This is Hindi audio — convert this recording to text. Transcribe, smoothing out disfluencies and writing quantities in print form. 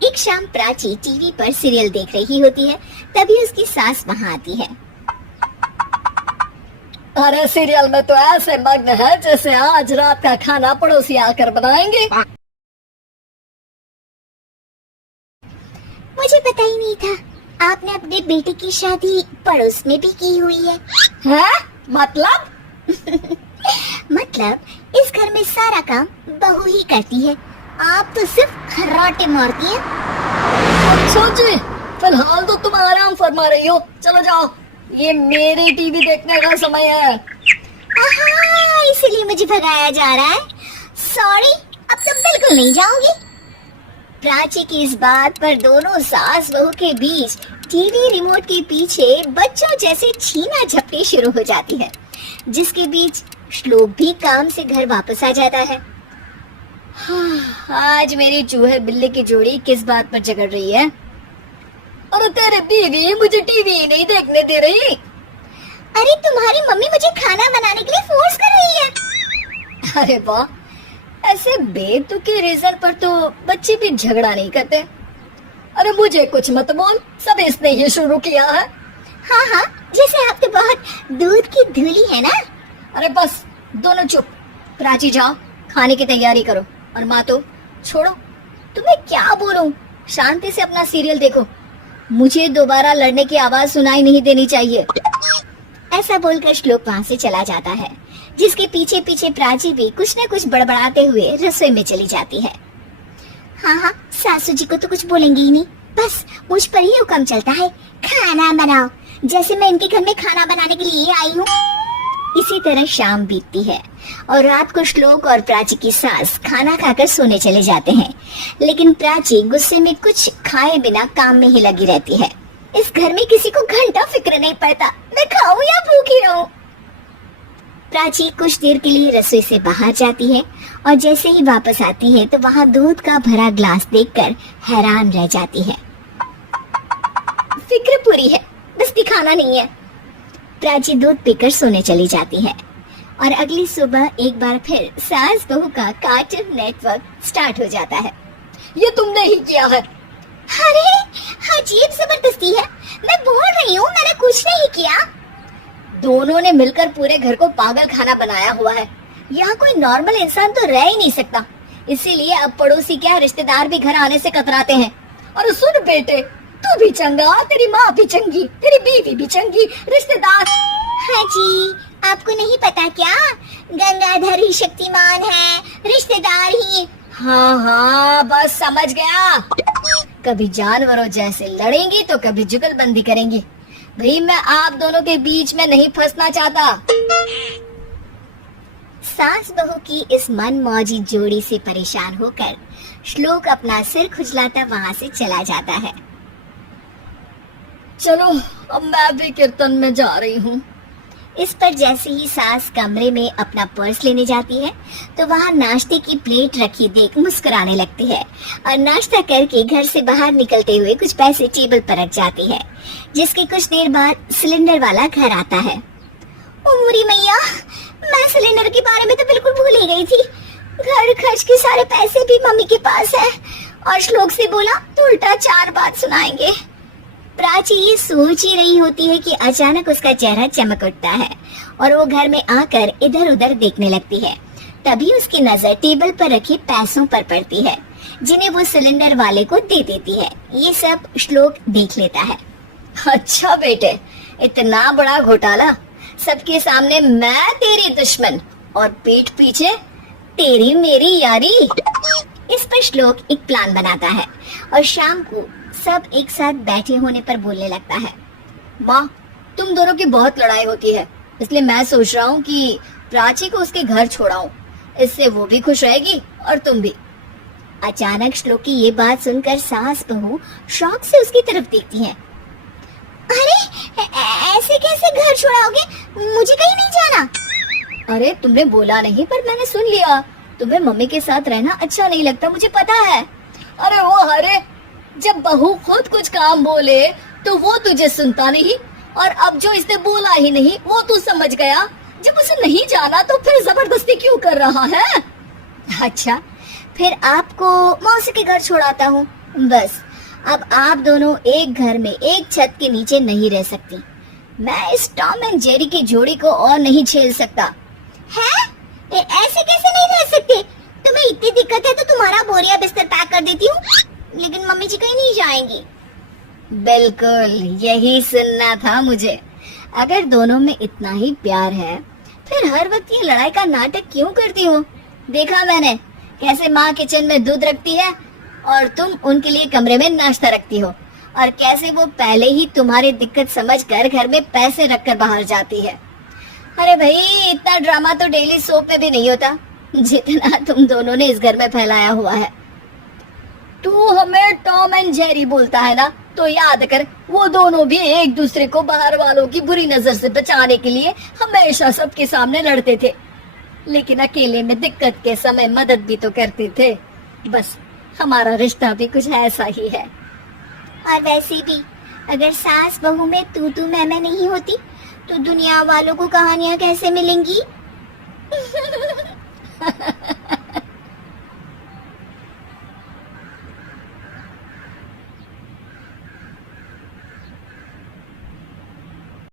एक शाम प्राची टीवी पर सीरियल देख रही होती है। तभी उसकी सास वहाँ आती है। अरे सीरियल में तो ऐसे मग्न है जैसे आज रात का खाना पड़ोसी आकर बनाएंगे। मुझे पता ही नहीं था आपने अपने बेटे की शादी पड़ोस में भी की हुई है। हैं? मतलब? मतलब इस घर में सारा काम बहू ही करती है, आप तो सिर्फ खर्राटे मारती हैं। अच्छा जी, फिलहाल तो तुम आराम फरमा रही हो, चलो जाओ, ये मेरी टीवी देखने का समय है। इसीलिए मुझे भगाया जा रहा है। सॉरी, अब तो बिल्कुल नहीं जाऊंगी। प्राची की इस बात पर दोनों सास बहू के बीच टीवी रिमोट के पीछे बच्चों जैसे छीना झपटी शुरू हो जाती है, जिसके बीच श्लोक भी काम से घर वापस आ जाता है। आज मेरी चूहे बिल्ली की जोड़ी किस बात पर झगड़ रही है? अरे तेरे बीवी मुझे टीवी नहीं देखने दे रही। अरे तुम्हारी मम्मी मुझे खाना बनाने के लिए फोर्स कर रही है। अरे वाह, ऐसे बेतुके रीजन पर तो बच्चे भी झगड़ा नहीं करते। अरे मुझे कुछ मत बोल, सब इसने ही शुरू किया है। हाँ, जैसे आप तो बहुत दूध की धूली है ना। अरे बस, दोनों चुप। प्राची जाओ, खाने की तैयारी करो। और माँ तो छोड़ो, तुम्हें क्या बोलूं, शांति से अपना सीरियल देखो, मुझे दोबारा लड़ने की आवाज सुनाई नहीं देनी चाहिए। ऐसा बोलकर श्लोक वहाँ से चला जाता है, जिसके पीछे पीछे प्राची भी कुछ न कुछ बड़बड़ाते हुए रसोई में चली जाती है। हाँ, सासू जी को तो कुछ बोलेंगे ही नहीं, बस मुझ पर ही हुक्म चलता है, खाना बनाओ, जैसे मैं इनके घर में खाना बनाने के लिए आई हूँ। इसी तरह शाम बीतती है और रात को श्लोक और प्राची की सास खाना खाकर सोने चले जाते हैं, लेकिन प्राची गुस्से में कुछ खाए बिना काम में ही लगी रहती है। इस घर में किसी को घंटा फिक्र नहीं पड़ता, मैं खाऊं या भूखी रहूं। प्राची कुछ देर के लिए रसोई से बाहर जाती है और जैसे ही वापस आती है तो वहाँ दूध का भरा ग्लास देखकर हैरान रह जाती है। फिक्र पूरी है, बस दिखाना नहीं है। प्राची दूध पीकर सोने चली जाती है और अगली सुबह एक बार फिर सास बहू का कार्टून नेटवर्क स्टार्ट हो जाता है। ये तुमने ही किया है। अरे अजीब जबरदस्ती है, मैं बोल रही हूँ मैंने कुछ नहीं किया। दोनों ने मिलकर पूरे घर को पागल खाना बनाया हुआ है। यहाँ कोई नॉर्मल इंसान तो रह ही नहीं सकता, इसीलिए अब पड़ोसी क्या रिश्तेदार भी घर आने से कतराते हैं। और सुन बेटे, तू भी चंगा, तेरी माँ भी चंगी, तेरी बीवी भी चंगी, रिश्तेदार। हाँ जी, आपको नहीं पता क्या, गंगाधर ही शक्तिमान है, रिश्तेदार ही। हाँ, बस समझ गया। कभी जानवरों जैसे लड़ेंगी तो कभी जुगलबंदी करेंगी। भाई मैं आप दोनों के बीच में नहीं फंसना चाहता। सास बहू की इस मनमौजी जोड़ी से परेशान होकर श्लोक अपना सिर खुजलाता वहाँ से चला जाता है। चलो अब मैं भी कीर्तन में जा रही हूँ। इस पर जैसे ही सास कमरे में अपना पर्स लेने जाती है तो वहाँ नाश्ते की प्लेट रखी देख मुस्कुराने लगती है और नाश्ता करके घर से बाहर निकलते हुए कुछ पैसे टेबल पर रख जाती है, जिसके कुछ देर बाद सिलेंडर वाला घर आता है। उमरी मैया, मैं सिलेंडर के बारे में तो बिल्कुल भूल ही गई थी। घर खर्च के सारे पैसे भी मम्मी के पास है। और श्लोक से बोला तो उल्टा 4 बात सुनाएंगे। प्राची ये सोच ही रही होती है कि अचानक उसका चेहरा चमक उठता है और वो घर में आकर इधर उधर देखने लगती है। तभी उसकी नजर टेबल पर रखे पैसों पर पड़ती है, जिन्हें वो सिलेंडर वाले को दे देती है। ये सब श्लोक देख लेता है। अच्छा बेटे, इतना बड़ा घोटाला, सबके सामने मैं तेरी दुश्मन और पीठ पीछे तेरी मेरी यारी। इस पर श्लोक एक प्लान बनाता है और शाम को सब एक साथ बैठे होने पर बोलने लगता है। माँ, तुम दोनों की बहुत लड़ाई होती है, इसलिए मैं सोच रहा हूँ कि प्राची को उसके घर छोड़ाऊं, इससे वो भी खुश रहेगी और तुम भी। अचानक श्लोक की ये बात सुनकर सास बहू शौक से उसकी तरफ देखती हैं। अरे ऐसे कैसे घर छोड़ाओगे, मुझे कहीं नहीं जाना। अरे तुमने बोला नहीं पर मैंने सुन लिया, तुम्हें मम्मी के साथ रहना अच्छा नहीं लगता, मुझे पता है। अरे वो अरे, जब बहू खुद कुछ काम बोले तो वो तुझे सुनता नहीं, और अब जो इसने बोला ही नहीं वो तू समझ गया। जब उसे नहीं जाना तो फिर जबरदस्ती क्यों कर रहा है? अच्छा, फिर आपको मौसी के घर छोड़ाता हूँ, बस अब आप दोनों एक घर में एक छत के नीचे नहीं रह सकती। मैं इस टॉम एंड जेरी की जोड़ी को और नहीं झेल सकता। है? ऐसे कैसे नहीं रह सकते? तुम्हें इतनी दिक्कत है तो तुम्हारा बोरिया बिस्तर पैक कर देती हूँ, लेकिन मम्मी जी कहीं नहीं जाएंगी। बिल्कुल यही सुनना था मुझे। अगर दोनों में इतना ही प्यार है फिर हर वक्त ये लड़ाई का नाटक क्यों करती हो? देखा मैंने कैसे माँ किचन में दूध रखती है और तुम उनके लिए कमरे में नाश्ता रखती हो, और कैसे वो पहले ही तुम्हारी दिक्कत समझकर घर में पैसे रखकर बाहर जाती है। अरे भाई इतना ड्रामा तो डेली सोप में भी नहीं होता जितना तुम दोनों ने इस घर में फैलाया हुआ है। तू हमें टॉम एंड जेरी बोलता है ना, तो याद कर वो दोनों भी एक दूसरे को बाहर वालों की बुरी नजर से बचाने के लिए हमेशा सबके सामने लड़ते थे, लेकिन अकेले में दिक्कत के समय मदद भी तो करते थे। बस हमारा रिश्ता भी कुछ ऐसा ही है। और वैसे भी अगर सास बहू में तू मैं नहीं होती तो दुनिया वालों को कहानियां कैसे मिलेंगी?